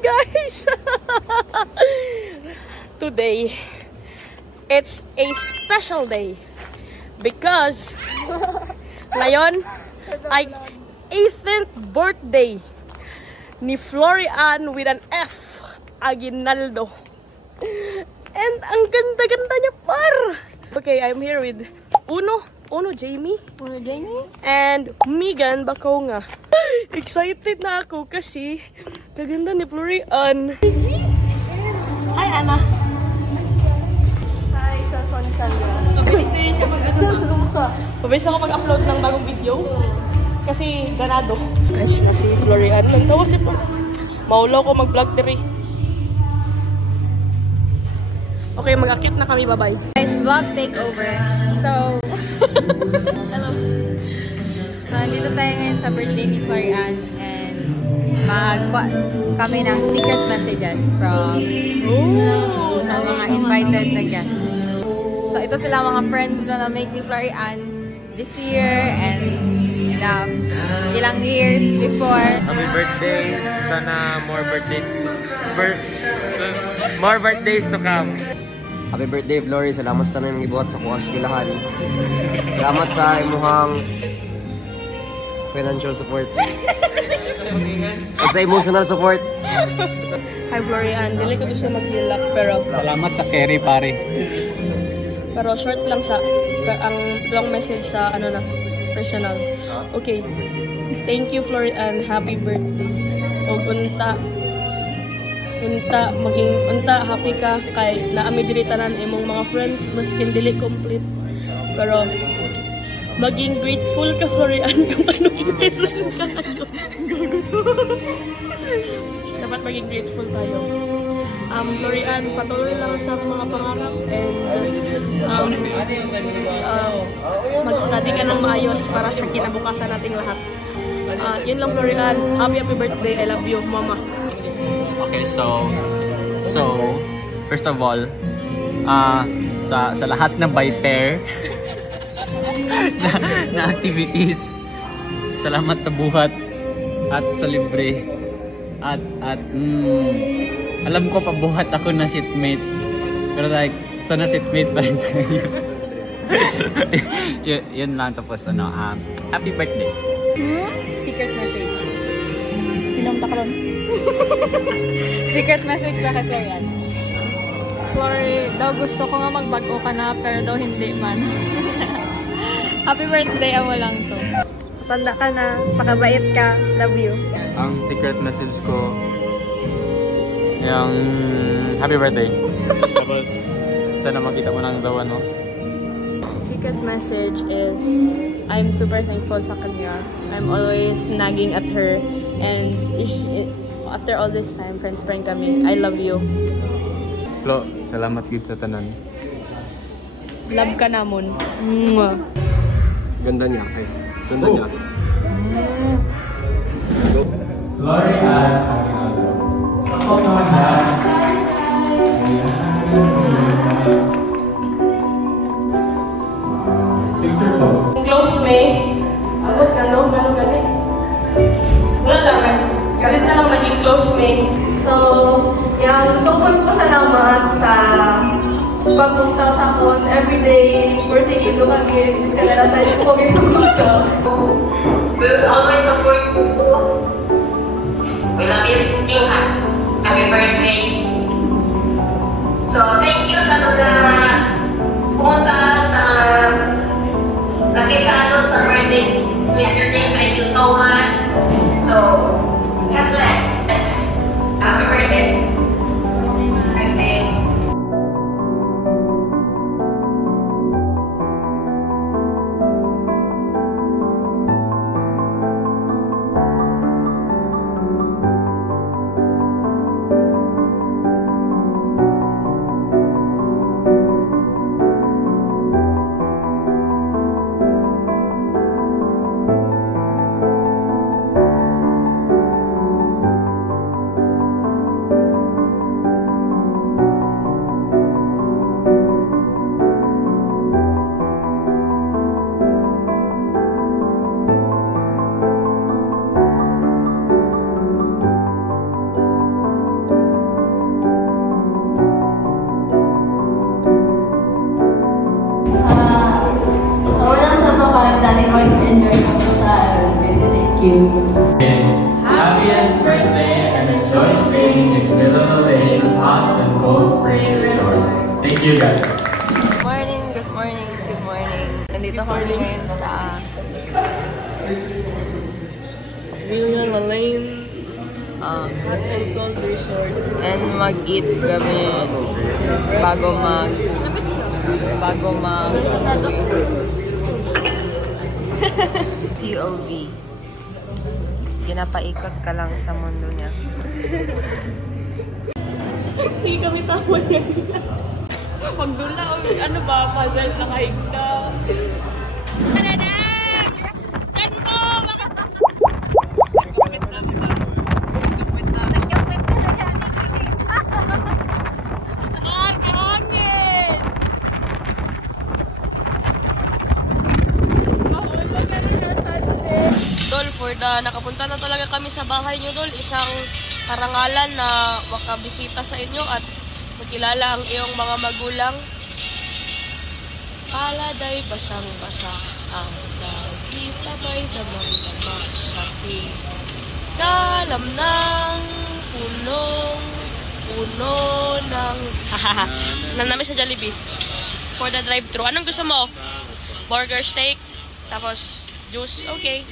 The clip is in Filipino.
guys! Today, it's a special day because ngayon ay 18th birthday ni Florian with an F Aguinaldo. And ang ganda-ganda niya par! Okay, I'm here with Uno Jamie, and Megan Baconga. Excited na ako kasi kaganda ni Florian. Hi, Anna. Hi, cellphone ni Sandra. Pabilis ako mag-upload ng bagong video kasi ganado. Guys, na si Florian. Nagtawa si po. Maulaw ko mag-vlog tiri. Okay, mag-akit na kami. Bye-bye. Guys, vlog takeover. So, hello. So, nandito tayo ngayon sa birthday ni Florian and kami ng secret messages from sa mga invited na guests. So, ito sila mga friends na na-make ni Florian this year and ilang years before. Happy birthday! Sana more birthdays to come. Happy birthday, Flory. Salamat sa tanong ibuhat sa kuha eskwelahan. Salamat sa imuhang financial support. At sa emotional support. Hi, Florian. Dili ko gusto mag-hilak pero Salamat sa carry, pare. pero short lang siya. Ang long message sa personal. Okay. Thank you, Florian. Happy birthday. Og unta happy ka kay naami diri tanan imong mga friends maskin dili complete pero maging grateful ka Florian kung ano ginawa ka. Dapat maging grateful tayo. Florian, patuloy lang sa mga pangarap and mag-study ka ng maayos para sa kinabukasan nating lahat. Yun lang, Florian. Happy birthday. I love you, Mama. Okay, so first of all, sa lahat na by pair na activities, salamat sa buhat at sa libre at alam ko pabuhat ako na seatmate pero like sana seatmate pa rin tayo. Yun lang, tapos happy birthday. Secret message. Pinamta ka lang. Secret message ba kay Florian? Daw gusto ko nga magbago ka na pero daw hindi man. Happy birthday, amo lang to. Tanda ka na, pakabait ka, love you. Ang secret message ko yung happy birthday. Tapos sana makita mo ng dawan mo. Secret message is I'm super thankful sa kanya. I'm always nagging at her and after all this time, friends kami. I love you. Flo, salamat gid sa tanan. Love ka namon. Ganda niya. Ganda niya. Florian Aguinaldo. Ako naman na. Picture po. Close me. Abot gano'n gani. Wala lang. Galit na lang naging close me. So, gusto ko pasalamat sa pagpunta sa akon everyday. We're singing Lumagin. Is ka nila sa isip ko ginagawa. We will always support you. We love you. Happy birthday. So, thank you sa mga pumunta sa nakisalos sa birthday. Thank you so much. So, God bless. Happy birthday. Birthday. you. Happiest birthday and enjoy staying in Villa Lane Hot and Cold Spring Resort. Thank you guys. Good morning, good morning, good morning. Nandito kami ngayon sa Villa Lane Hot and Cold Resort. and mag-eat kami bago mag POV. Ginapaikot ka lang sa mundo niya. Hindi kami tawa yan. Magdula o ano ba, puzzle na kahigda. Dol, for the nakapunta na talaga kami sa bahay nyo, Dol. Isang karangalan na makabisita sa inyo at makilala ang iyong mga magulang. Paladay basang-basa ang nakita may damang-damang sakit. Kalam ng punong-puno ng... Hahaha. Nanami sa Jollibee. For the drive-thru. Anong gusto mo? Burger, steak, tapos juice. Okay.